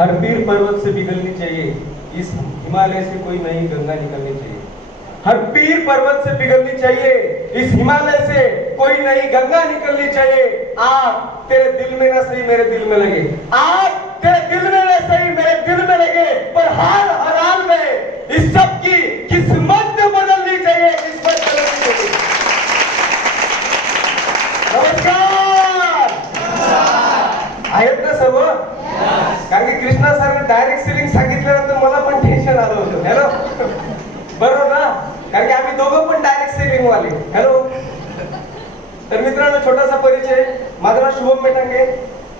हर पीर पर्वत से पिघलनी चाहिए, इस हिमालय से कोई नई गंगा निकलनी चाहिए। हर पीर पर्वत से पिघलनी चाहिए, इस हिमालय से कोई नई गंगा निकलनी चाहिए। आग तेरे दिल में ना सही मेरे दिल में लगे, आग तेरे दिल में ना सही मेरे दिल में लगे, पर हर हाल में इस सब की किस्मत बदलनी चाहिए, किस्मत बदलनी चाहिए। नमस्कार, आहेत ना सर्व? कारण की कृष्णा सर डायरेक्ट सेलिंग सांगितल्यानंतर मला पण टेन्शन आलं होतं. हॅलो, बरोबर ना? कारण की आम्ही दोघं पण डायरेक्ट सेलिंग वाले. हॅलो. तर मित्रांनो, छोटासा परिचय. माझं नाव शुभम मेटांगे.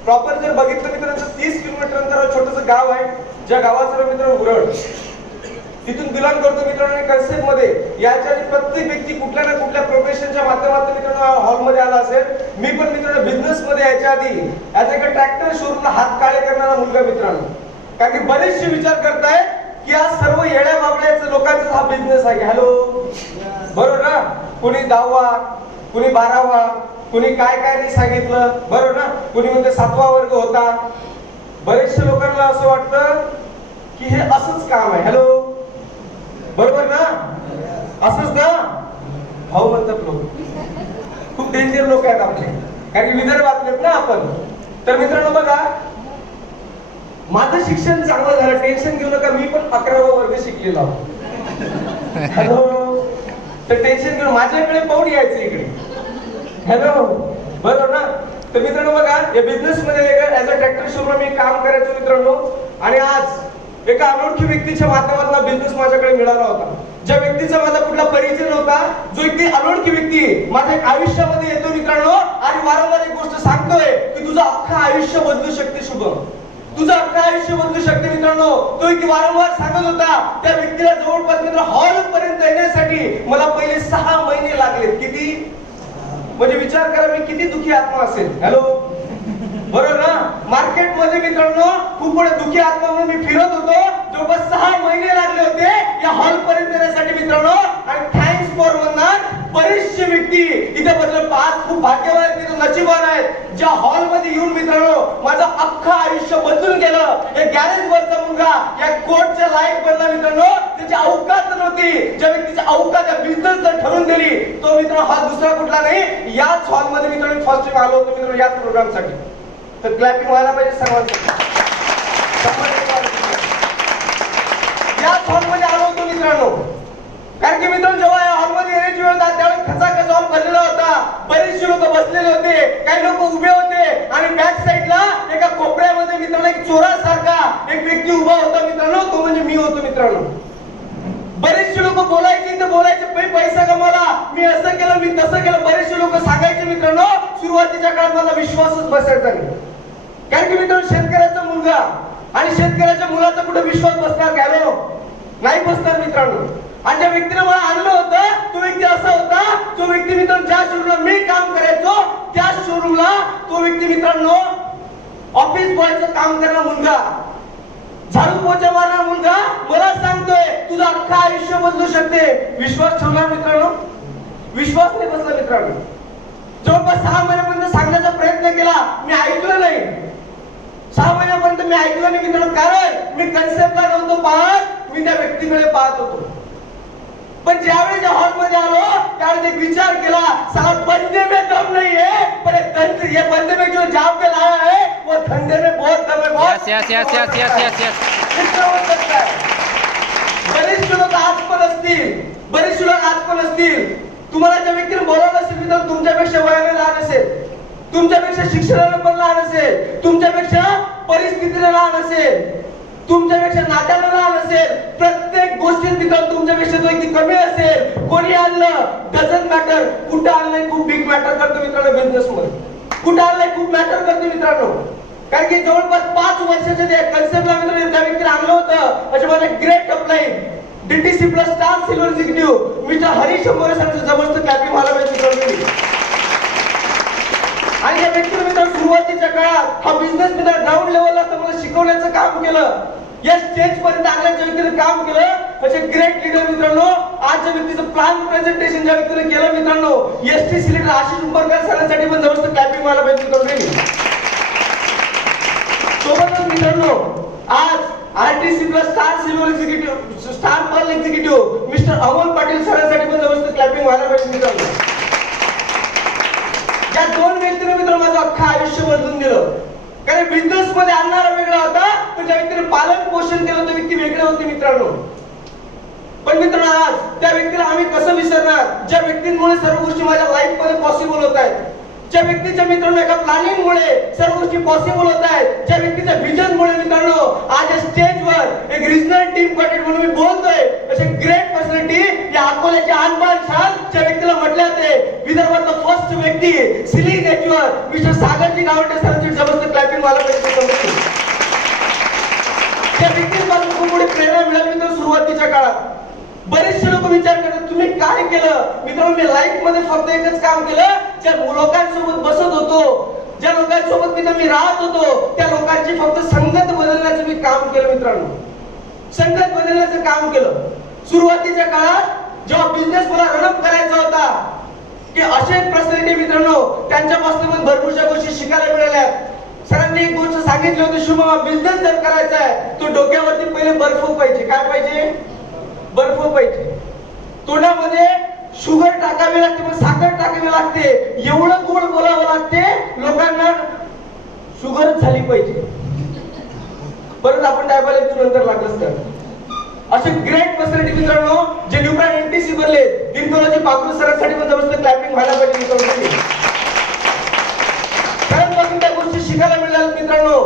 प्रॉपर जर बघितलं मित्रांनो 30 किलोमीटर अंतरावर छोटंसं गाव आहे, ज्या गावाचं नाव मित्रांनो उरड. तिथून बिलॉंग करतो मित्रांनो. कन्सेप्ट मध्ये याच्या प्रत्येक व्यक्ती कुठल्या ना कुठल्या प्रोफेशनच्या माध्यमातून मित्रांनो हॉल मध्ये आला असेल. मी पण मित्रांनो बिझनेस मध्ये याच्या आधी ऍज एका ट्रॅक्टर शोरूमला हात काळे करणारा मुलगा मित्रांनो. कारण की बरेचसे विचार करताय की आज सर्व येड्या बाबड्याचं लोकांचा हा बिझनेस आहे. हॅलो, बरोबर ना? कुणी 10वा, कुणी 12वा, कुणी काय काय नाही सांगितलं, बरोबर ना? कुणी म्हणते 7वा वर्ग होता. बरेचशे लोकांना असं वाटतं की हे असंच काम आहे. हॅलो, बरोबर ना? असंच ना? भाऊ म्हणतात लोक. खूप डेंजर लोक आहेत आपले, कारण की विदर्भातले ना आपण. तर मित्रांनो बघा, माझं शिक्षण चांगलं झालं, टेन्शन घेऊ नका. मी पण 11वा वर्ग शिकलेलो आहोत. हॅलो, तर टेन्शन घेऊन माझ्याकडे पाहून यायचं इकडे. हॅलो, बरोबर ना? तर मित्रांनो बघा, या बिझनेस मध्ये ऍज अ ट्रॅक्टर शोरूम मी काम करायचो मित्रांनो. आणि आज एका अनोळखी व्यक्तीच्या माध्यमातून बिझनेस माझ्याकडे मिळाला होता. ज्या व्यक्तीचा माझा कुठला परिचय नव्हता, जो एक अनोळखी व्यक्ती माझ्या आयुष्यामध्ये येतो मित्रांनो, आणि वारंवार एक गोष्ट सांगतोय की तुझं अख्खं आयुष्य बदलू शकते शुभम, तुझं अख्खं आयुष्य बदलू शकते मित्रांनो. तो एक वारंवार सांगत होता. त्या व्यक्तीला जवळपास मित्र हॉल पर्यंत येण्यासाठी मला पहिले 6 महिने लागले. किती? म्हणजे विचार करा मी किती दुखी आत्मा असेल. हॅलो, बरोबर ना? मार्केट मध्ये मित्रांनो खूप मोठे दुखी आत्मा म्हणून मी फिरत होतो. जवळपास 6 महिने लागले होते या हॉल पर्यंत येण्यासाठी मित्रांनो. आणि थँक्स फॉर म्हणणार बरेचसे व्यक्ती इथे बदल पाच खूप भाग्यवान आहेत, नशीबवान आहेत, ज्या हॉल मध्ये येऊन मित्रांनो माझं अख्खं आयुष्य बदलून गेलं. एक गॅरेज वरचा मुलगा या कोर्टच्या लायक बनला मित्रांनो. त्याची अवकात नव्हती, ज्या व्यक्तीची अवकात या बिझनेसला ठरवून दिली, तो मित्रांनो हा दुसरा कुठला नाही, याच हॉल मध्ये मित्रांनो फर्स्ट टाइम आलो होतो मित्रांनो याच प्रोग्राम साठी. तर क्लॅपिंग व्हायला पाहिजे सर्वांसाठी. याच हॉल मध्ये आलो होतो मित्रांनो. कारण की मित्रांनो जेव्हा या हॉल मध्ये येण्याची वेळ होता त्यावेळी खचाखच हॉल भरलेला होता. बरेचसे लोक बसलेले होते, काही लोक उभे होते, आणि बॅक साइडला एका कोपऱ्यामध्ये मित्रांनो एक चोरासारखा एक व्यक्ती उभा होता मित्रांनो. तो म्हणजे मी होतो मित्रांनो. बरेचसे लोक बोलायचे तर बोलायचे, पैसा कमावला, मी असं केलं, मी तसं केलं. बरेचसे लोक सांगायचे मित्रांनो. सुरुवातीच्या काळात मला विश्वासच बसायचा नाही. कारण की मित्रांनो शेतकऱ्याचा मुलगा आणि शेतकऱ्याच्या मुलाचा कुठे विश्वास बसणार? घ्यालो नाही बसणार मित्रांनो. आणि ज्या व्यक्तीने मला आणलं होतं तो व्यक्ती असा होता, तो व्यक्ती मित्रांनो ज्या शोरूमला मी काम करायचो त्या शोरूमला तो व्यक्ती मित्रांनो ऑफिस बॉयचं काम करणारा मुलगा, झाडू पोछा मारणारा मुलगा मला सांगतोय तुझं अख्खं आयुष्य बदलू शकते. विश्वास ठेवला मित्रांनो? विश्वास नाही बसला मित्रांनो. जवळपास 6 महिन्यापर्यंत सांगण्याचा प्रयत्न केला, मी ऐकलं नाही. 6 महिन्यापर्यंत मी ऐकलं नाही मित्रांनो, कारण मी कन्सेप्टला नव्हतो पाहत, मी त्या व्यक्तीकडे पाहत होतो. पण ज्यावेळी हॉल मध्ये आलो त्यावेळी एक विचार केला, साला बंदे में दम नहीं है, पर ये बंदे में जो जाम पे लाया है वो धंधे में बहुत दम है. बहुत बरेचसे लोक आज पण असतील, बरेचसे लोक आज पण असतील. तुम्हाला ज्या व्यक्तीने बोलावलं असेल मित्रांनो, तुमच्यापेक्षा वयाने लहान असेल, तुमच्यापेक्षा शिक्षणाला पण लहान असेल, तुमच्यापेक्षा परिस्थितीला लहान असेल, तुमच्यापेक्षा नात्याला लहान असेल, प्रत्येक गोष्टीत मित्रांनो तुमच्यापेक्षा तो व्यक्ती कमी असेल. कोणी आणलं डझंट मॅटर, कुठं आणलंय खूप बिग मॅटर करतो मित्रांनो. बिझनेस मध्ये कुठं आणलंय खूप मॅटर करतो मित्रांनो. कारण की जवळपास 5 वर्षाच्या त्या कन्सेप्टला मित्रांनो त्या व्यक्तीने आणलं होतं. असे माझे great up line DTC plus star silver executive mister Harish शंभर यांचं जबरदस्त क्लॅपिंग व्हायला पाहिजे. आणि या व्यक्तीने मित्रांनो सुरुवातीच्या काळात हा बिझनेस मित्रांनो ग्राउंड लेवलला तुम्हाला शिकवण्याचं काम केलं. या स्टेज पर्यंत आणण्याच्या व्यक्तीने काम केलं. असे ग्रेट लीडर मित्रांनो. आज ज्या व्यक्तीचं प्लॅन प्रेझेंटेशन ज्या व्यक्तीने केलं मित्रांनो, एसटीसी लीडर आशिष उंबरकर सरांसाठी पण जबरदस्त क्लॅपिंग व्हायला पाहिजे मित्रांनो. सोबतच मित्रांनो आज RTC plus star silver executive star pearl executive mister Amol Patil सरांसाठी पण व्यवस्थित क्लॅपिंग व्हायला पाहिजे मित्रांनो. या दोन व्यक्तीने मित्र माझं अख्खं आयुष्य बदलून दिलं. कारण बिझनेस मध्ये आणणारा वेगळा होता, पण ज्या व्यक्तीने पालन पोषण केलं तो व्यक्ती वेगळे होते मित्रांनो. पण मित्रांनो आज त्या व्यक्तीला आम्ही कसं विसरणार, ज्या व्यक्तींमुळे सर्व गोष्टी माझ्या लाईफ मध्ये पॉसिबल होत आहेत, ज्या व्यक्तीच्या मित्रांनो एका प्लॅनिंग मुळे सर्व गोष्टी पॉसिबल होत आहेत, ज्या व्यक्तीच्या विजन मुळे मित्रांनो आज स्टेजवर एक रिजनल टीम कॉन्टेक्ट म्हणून मी बोलतोय. असे ग्रेट पर्सनॅलिटी या अकोल्याचे आणबाण शान ज्या व्यक्तीला म्हटले जाते विदर्भातला फर्स्ट व्यक्ती सिली नेचर मिस्टर सागरजी गावंडे सरांची जबरदस्त क्लॅपिंग व्हायला पाहिजे. त्या व्यक्तींपासून खूप मोठी प्रेरणा मिळाली मित्र. सुरुवातीच्या काळात बरेचसे लोक विचार करतात तुम्ही काय केलं. मित्रांनो मी लाईफ मध्ये फक्त एकच काम केलं, ज्या लोकांसोबत बसत होतो, ज्या लोकांसोबत मी राहत होतो, त्या लोकांची फक्त संगत बदलण्याचं मी काम केलं मित्रांनो. संगत बदलण्याचं काम केलं. सुरुवातीच्या काळात जेव्हा बिझनेस मला रनअप करायचा होता की असे पर्सनॅलिटी मित्रांनो त्यांच्यापासून पण भरपूरशा गोष्टी शिकायला मिळाल्या. सरांनी एक गोष्ट सांगितली होती, शुभमा बिझनेस जर करायचा आहे तो डोक्यावरती पहिले बर्फ पाहिजे. काय पाहिजे? बर्फ पाहिजे. तोंडामध्ये शुगर टाकावी लागते, मग साखर टाकावी लागते, एवढं गोड बोलावं लागते लोकांना शुगर झाली पाहिजे. परत आपण डायबेटिस नंतर लागलंच तर. असे ग्रेट पर्सनॅलिटी मित्रांनो जे न्यूट्रॉन एनटीसी बनले, गिरकोलाजी पाखरू सरांसाठी पण जबरदस्त क्लॅपिंग व्हायला पाहिजे मित्रांनो. खरंच त्या गोष्टी शिकायला मिळाल्या मित्रांनो.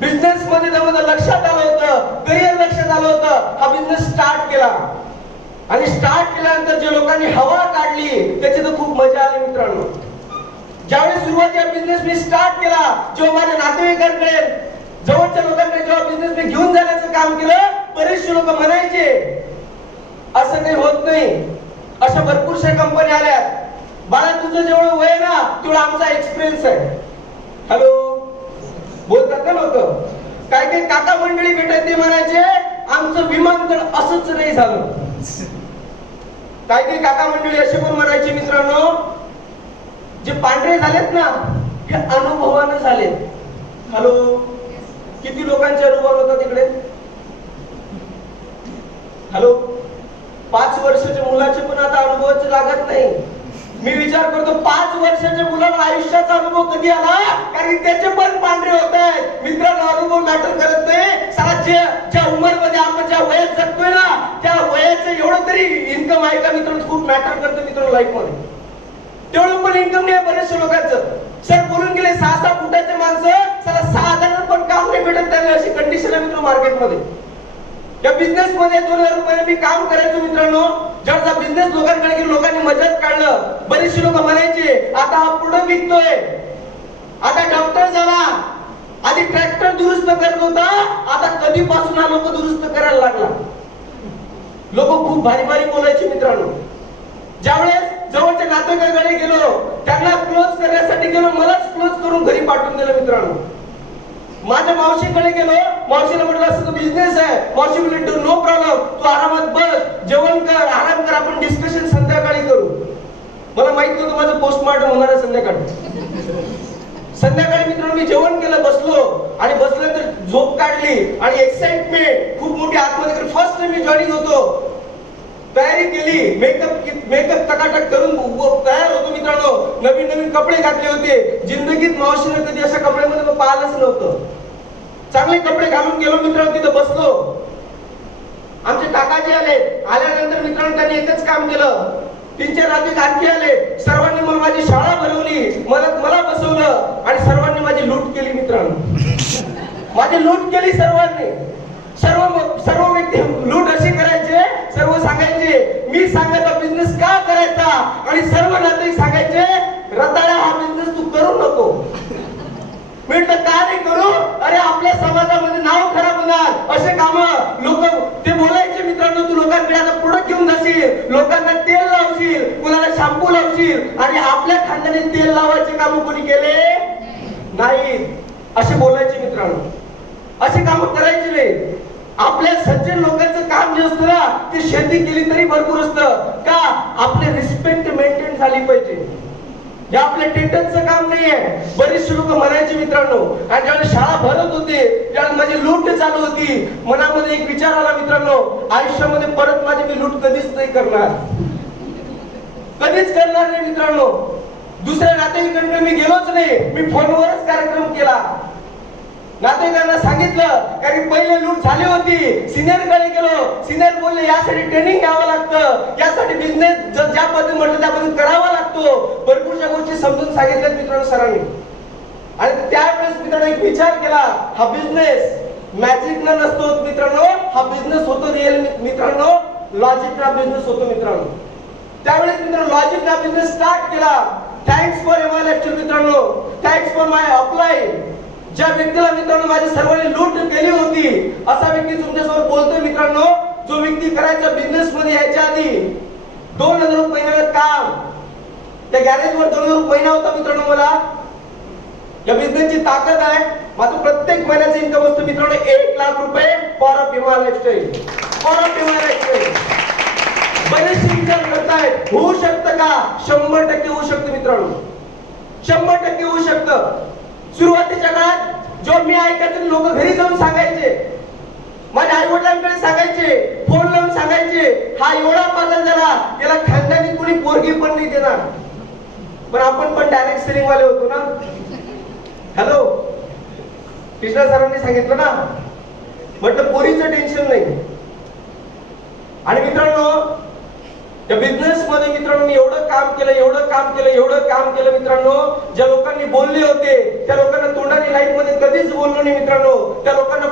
बिझनेस मध्ये जर लक्षात आलं होतं, करिअर लक्षात आलं होतं, हा बिझनेस स्टार्ट केला आणि स्टार्ट केल्यानंतर जे लोकांनी हवा काढली त्याची तर खूप मजा आली मित्रांनो. ज्यावेळेस सुरुवातीला बिझनेस मी स्टार्ट केला, जेव्हा माझ्या नातेवाईकांकडे जवळच्या लोकांकडे जेव्हा बिझनेस मी घेऊन जाण्याचं काम केलं, बरेचसे लोक म्हणायचे असं काही होत नाही. अशा भरपूरशा कंपन्या आल्या, बाळा तुझं जेवढं वय ना तेवढा आमचा एक्सपिरियन्स आहे. हॅलो बोलतात ना लोक. काय काय काका मंडळी भेटत ते म्हणायचे आमचं विमानतळ असंच नाही झालं. काय काय काका मंडळी असे पण म्हणायचे मित्रांनो जे पांढरे झालेत ना हे अनुभवानं झालेत. हॅलो किती लोकांचे अनुभव होता तिकडे? हॅलो 5 वर्षाच्या मुलाचे पण आता अनुभवाची लागत नाही. मी विचार करतो 5 वर्षाच्या मुलाला आयुष्याचा अनुभव कधी आला, कारण त्याचे पण पांढरे होत आहेत मित्रांनो. अनुभव मॅटर करत नाही. साला ज्या उमर मध्ये आपण ज्या वयात जगतोय ना त्या वयाचं एवढं तरी इन्कम आहे का मित्रांनो, खूप मॅटर करतं मित्रांनो लाईफ मध्ये. तेवढं पण इन्कम नाही बरेचशे लोकांचं. सर बोलून गेले 6-6 फुटाचे माणसं साला 6,000 पण काम नाही भेटत त्यांना, अशी कंडिशन आहे मित्र मार्केटमध्ये. या बिझनेस मध्ये 2,000 रुपये मी काम करायचो मित्रांनो. जेव्हा बिझनेस लोकांकडे गेलो, लोकांनी मदत काढलं. बरेचसे लोक म्हणायचे आता हा प्रोडक्ट विकतोय, आता डॉक्टर झाला, आधी ट्रॅक्टर दुरुस्त करत होता, आता कधीपासून हा लोक दुरुस्त करायला लागला. लोक खूप भारी भारी बोलायचे मित्रांनो. ज्यावेळेस जवळच्या नातेवाईकांकडे गेलो, त्यांना क्लोज करण्यासाठी गेलो, मलाच क्लोज करून घरी पाठवून दिलं मित्रांनो. माझ्या मावशीकडे गेलो, मावशीला म्हटलं असं बिझनेस आहे. मावशी म्हटली नो प्रॉब्लेम, तू आरामात बस, जेवण कर, आराम कर, आपण डिस्कशन संध्याकाळी करू. मला माहित नव्हतं माझं पोस्टमार्टम होणार आहे संध्याकाळी. संध्याकाळी मित्रांनो मी जेवण केलं, बसलो आणि बसल्यानंतर झोप काढली आणि एक्साइटमेंट खूप मोठी आतमध्ये. फर्स्ट टाइम मी जॉईनिंग होतो, तयारी केली, मेकअप टकाटक करून तयार होतो मित्रांनो. नवीन नवीन कपडे घातले होते, जिंदगीत मावशीने कधी अशा कपड्यामध्ये पाहिलंच नव्हतं. चांगले कपडे घालून गेलो मित्रांनो, तिथं बसलो. आमचे काकाजी आले. आल्यानंतर मित्रांनो त्यांनी एकच काम केलं, 3-4 रात्री आणखी आले. सर्वांनी मला माझी शाळा भरवली, मला बसवलं आणि सर्वांनी माझी लूट केली मित्रांनो. माझी लूट केली सर्वांनी. सर्व व्यक्ती लूट अशी करायचे, सर्व सांगायचे मी सांगायचा बिझनेस का करायचा, आणि सर्व नातेवाईक सांगायचे रताळ्या हा बिझनेस तू करू नको. म्हटलं का नाही करू, अरे आपल्या समाजामध्ये नाव खराब होणार असे काम लोक ते बोलायचे मित्रांनो. तू लोकांकडे आता प्रोडक्ट घेऊन जाशील, लोकांना तेल लावशील, कोणाला शॅम्पू लावशील, आणि आपल्या खांद्याने तेल लावायचे काम कोणी केले नाही असे बोलायचे मित्रांनो. असे काम करायचे नाही. आपल्या सज्जन लोकांचं काम जे असतं ना ते शेती केली तरी भरपूर असतं का, आपले रिस्पेक्ट मेंटेन झाली पाहिजे. हे आपल्या टेटनचं काम नाहीये. बरेचसे लोक म्हणायचे मित्रांनो, आणि ज्यावेळेस शाळा भरत होते, ज्यावेळेस माझी लूट चालू होती, मनामध्ये एक विचार आला मित्रांनो, आयुष्यामध्ये परत माझी मी लूट कधीच नाही करणार, कधीच करणार नाही मित्रांनो. दुसऱ्या नातेवाईकांकडे मी गेलोच नाही, मी फोनवरच कार्यक्रम केला. नातेवाईकांना सांगितलं, कारण पहिले लूट झाली होती, सिनियर कडे गेलो, सिनियर बोलले यासाठी ट्रेनिंग घ्यावं लागतं, यासाठी बिझनेस ज्या पद्धतीने म्हटलं त्या पद्धतीने करावा लागतो, भरपूरशा गोष्टी समजून सांगितल्यात मित्रांनो सरांनी. आणि त्यावेळेस मित्रांनो एक विचार केला, हा बिझनेस मॅजिक न नसतो मित्रांनो, हा बिझनेस होतो रिअल मित्रांनो, लॉजिक ना बिझनेस होतो मित्रांनो. त्यावेळेस मित्रांनो लॉजिक ना बिझनेस स्टार्ट केला. थँक्स फॉर एम लेक्चर मित्रांनो, थँक्स फॉर माय अपलाइन. ज्या व्यक्तीला मित्रांनो माझ्या सर्वांनी लूट केली होती, असा व्यक्ती तुमच्यासमोर बोलतोय मित्रांनो, जो व्यक्ती करायचा बिझनेस मध्ये यायच्या आधी 2000 रुपये महिन्यात काम, त्या गॅरेजवर 2000 रुपये महिना होता मित्रांनो. मला या बिझनेसची ताकद आहे, माझं प्रत्येक महिन्याचं इन्कम असतं मित्रांनो 1 लाख रुपये for a Himalaya lifestyle, for a Himalaya lifestyle. बरेचसे विचार करतायत होऊ शकतं का? 100% होऊ शकतं मित्रांनो, 100% होऊ शकतं. सुरुवातीच्या काळात जेव्हा मी ऐकायचं, लोक घरी जाऊन सांगायचे, माझ्या आई वडिलांकडे सांगायचे, फोन लावून सांगायचे, हा एवढा पागल झाला, याला खानदानी कुणी पोरगी पण नाही देणार. पण आपण पण डायरेक्ट सेलिंग वाले होतो ना. हॅलो, कृष्णा सरांनी सांगितलं ना, म्हटलं पोरीचं टेन्शन नाही. आणि मित्रांनो त्या बिझनेस मध्ये मित्रांनो मी एवढं काम केलं मित्रांनो, ज्या लोकांनी बोलले होते त्या लोकांना तोंडाने लाईफ मध्ये कधीच बोललो नाही मित्रांनो. त्या लोकांना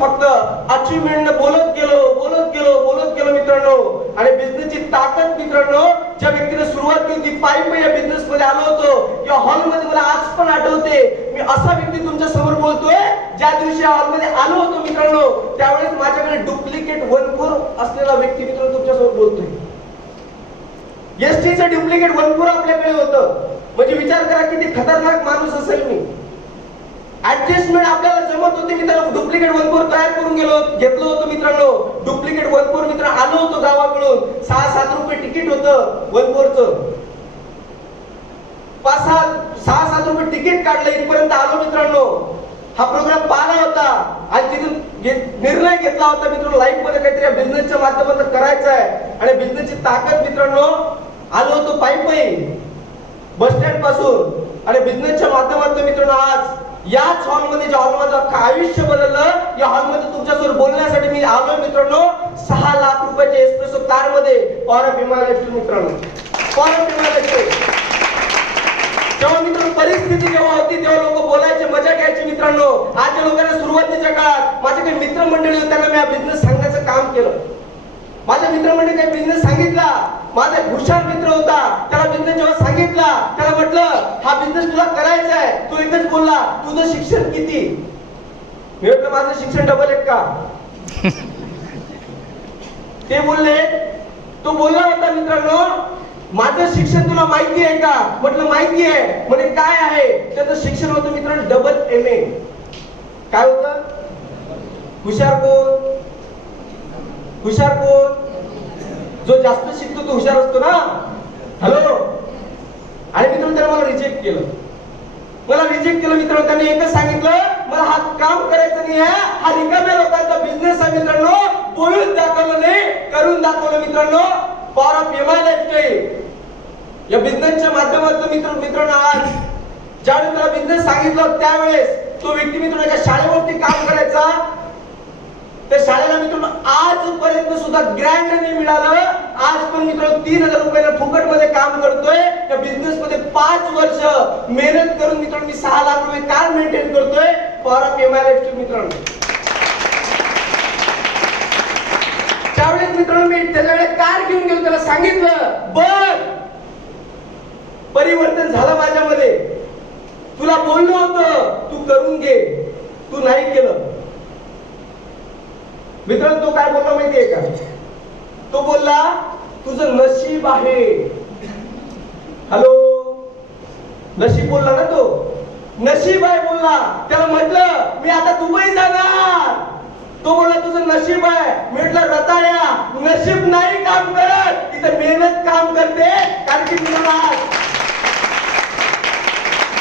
फक्त अचिव्हमेंट बोलत गेलो मित्रांनो. आणि बिझनेसची ताकद मित्रांनो, ज्या व्यक्तीने सुरुवात केली होती, पायी या बिझनेस मध्ये आलो होतो, या हॉल मध्ये मला आज पण आठवते, मी असा व्यक्ती तुमच्या समोर बोलतोय, ज्या दिवशी हॉल मध्ये आलो होतो मित्रांनो, त्यावेळेस माझ्याकडे डुप्लिकेट 1/4 असलेला व्यक्ती मित्रांनो तुमच्या समोर बोलतोय. एसटीचं डुप्लिकेट 1/4 आपल्याकडे होतं. म्हणजे विचार करा किती खतरनाक माणूस असेल मी. ऍडजस्टमेंट आपल्याला जमत होती मित्रांनो, डुप्लिकेट 1/4 तयार करून घेतलं होतं मित्रांनो. डुप्लिकेट 1/4 मित्र आलो होतो गावाकडून, 6-7 रुपये तिकीट होतं 1/4चं. 6-7 रुपये तिकीट काढलं, इथपर्यंत आलो मित्रांनो. हा प्रोग्राम पाहिला होता आणि तिथून निर्णय घेतला होता मित्रांनो, लाईफ मध्ये काहीतरी बिझनेसच्या माध्यमातून करायचं आहे. आणि बिझनेसची ताकद मित्रांनो, आलो होतो पायी बस स्टँड पासून, आणि बिझनेसच्या माध्यमातून मित्रांनो आज याच हॉल मध्ये, ज्या हॉल माझं अख्खं आयुष्य बदललं, या हॉल मध्ये तुमच्यासोबत बोलण्यासाठी मी आलोय मित्रांनो. 6 लाख रुपयाच्या एस्प्रेसो कार मध्ये फॉर अ हिमालय मित्रांनो, फॉर अ हिमालय. तेव्हा मित्रांनो परिस्थिती जेव्हा होती तेव्हा लोक बोलायचे, मजा घ्यायची मित्रांनो. आजच्या लोकांना सुरुवातीच्या काळात माझे काही मित्रमंडळी होते, त्यांना मी हा बिझनेस सांगण्याचं काम केलं. माझ्या मित्रमंडळी काही बिझनेस सांगितला, माझा एक हुशार मित्र होता, त्याला बिझनेस जेव्हा सांगितला, त्याला म्हटलं हा बिझनेस तुला करायचा आहे, तो एकच बोलला, तुझं शिक्षण किती? मी म्हटलं माझं शिक्षण डबल आहे का? ते बोलले, तो बोलला होता मित्रांनो, माझं शिक्षण तुला माहिती आहे का? म्हटलं माहिती आहे. म्हणजे काय आहे? त्याचं शिक्षण होतं मित्रांनो डबल MA. काय होतं? हुशार कोण? हुशार कोण? जो जास्त शिकतो तो हुशार असतो ना. हॅलो. आणि मित्रांनो त्याने मला रिजेक्ट केलं, मित्रांनो. त्यांनी एकच सांगितलं, मला हा काम करायचं नाही आहे, हा रिकाम्या लोकांचा बिझनेस आहे मित्रांनो. बोलून दाखवलं नाही, करून दाखवलं मित्रांनो. फॉर अ हिमालय लाईफस्टाईल या बिझनेसच्या माध्यमातून मित्रांनो आज ज्यावेळेस त्याला बिझनेस सांगितलं, त्यावेळेस तो व्यक्ती मित्रांनो एका शाळेवरती काम करायचा. त्या शाळेला मित्रांनो आजपर्यंत सुद्धा ग्रँड नाही मिळालं. आज पण मित्रांनो 3000 रुपयाला फुकट मध्ये काम करतोय. त्या बिझनेस मध्ये 5 वर्ष मेहनत करून मित्रांनो मी 6 लाख रुपये कार मेंटेन करतोय फॉर अ हिमालय लाईफस्टाईल मित्रांनो. त्यावेळेस मित्रांनो मी त्याच्याकडे कार घेऊन गेलो, त्याला सांगितलं बघ परिवर्तन झालं माझ्यामध्ये, तुला बोललो होतं तू करून घे, तू नाही केलं. मित्रांनो तो काय बोलला माहितीये का? तो बोलला तुझं नशीब आहे. हॅलो, नशीब बोलला ना तो, नशीब आहे बोलला. त्याला म्हटलं मी आता दुबई जाणार. तो बोलला तुझं नशीब आहे. म्हटलं रताळ्या, नशीब नाही काम करत, इथे मेहनत काम करते. कारण की तुला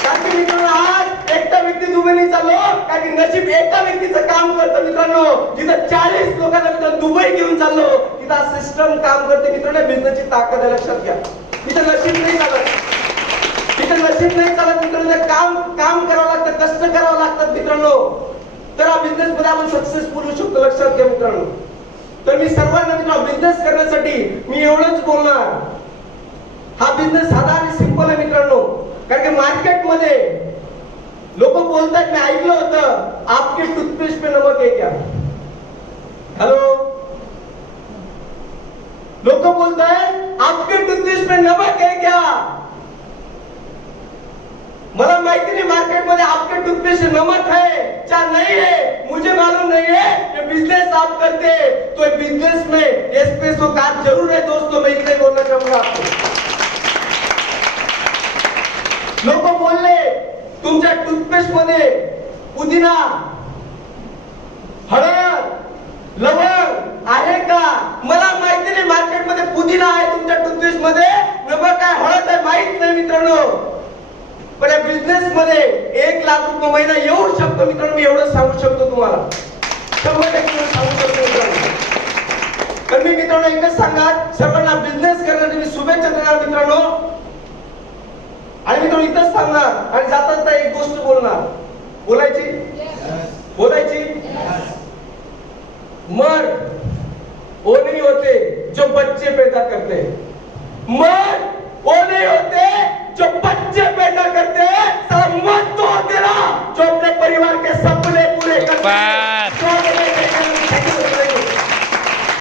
कारण की मित्रांनो आज एकटा व्यक्ती दुबई नाही चाललो, कारण की नशीब एका व्यक्तीचं काम करतं मित्रांनो. जिथं 40 लोकांना मित्रांनो दुबई घेऊन चाललो, तिथं सिस्टम काम करते मित्रांनो. बिझनेसची ताकद आहे, लक्षात घ्या. तिथं नशीब नाही चालत, तिथं नशीब नाही चालत मित्रांनो. काम करावं लागतं, कष्ट करावं लागतात मित्रांनो. तर हा बिझनेस मध्ये आपण सक्सेसफुल होऊ शकतो, लक्षात घ्या मित्रांनो. तर मी सर्वांना मित्रांनो बिझनेस करण्यासाठी मी एवढंच बोलणार, हा बिझनेस साधा आणि सिंपल आहे मित्रांनो. कारण की मार्केटमध्ये लोक बोलतात, मी ऐकलं होतं, आपके टूथपेस्ट पे नमक है क्या? हॅलो, लोक बोलतात आपके टूथपेस्ट पे नमक है क्या? मला माहिती नहीं मार्केट में आपके टूथपेस्ट नमक है क्या नहीं है, मुझे मालूम नहीं है. ये बिजनेस आप करते तो बिजनेस में एस्प्रेसो कार्ड जरूर है दोस्तों. मैं इतने बोलना चाहूंगा आपको. लोक बोलले तुमच्या टूथपेस्ट मध्ये पुदिना, हळद, लवंग आहे का? मला माहिती नाही मार्केट मध्ये पुदिना आहे तुमच्या टूथपेस्ट मध्ये, नमक आहे, हळद आहे, माहित नाही मित्रांनो. पण या बिझनेस मध्ये 1 लाख रुपये महिना येऊ शकतो मित्रांनो. मी एवढं सांगू शकतो तुम्हाला, 100% सांगू शकतो मित्रांनो. तर मी मित्रांनो एकच सांगणार, सर्वांना बिझनेस करण्यासाठी मी शुभेच्छा देणार मित्रांनो. आणि मित्रांनो इथंच सांगणार आणि जाता एक गोष्ट बोलणार. बोलायची बोलायची मर्द वो नहीं होते जो बच्चे पैदा करते हैं. मर्द वो नहीं होते जो बच्चे पैदा करते हैं. मर्द तो होते ना जो अपने परिवार के सपने पूरे करते हैं.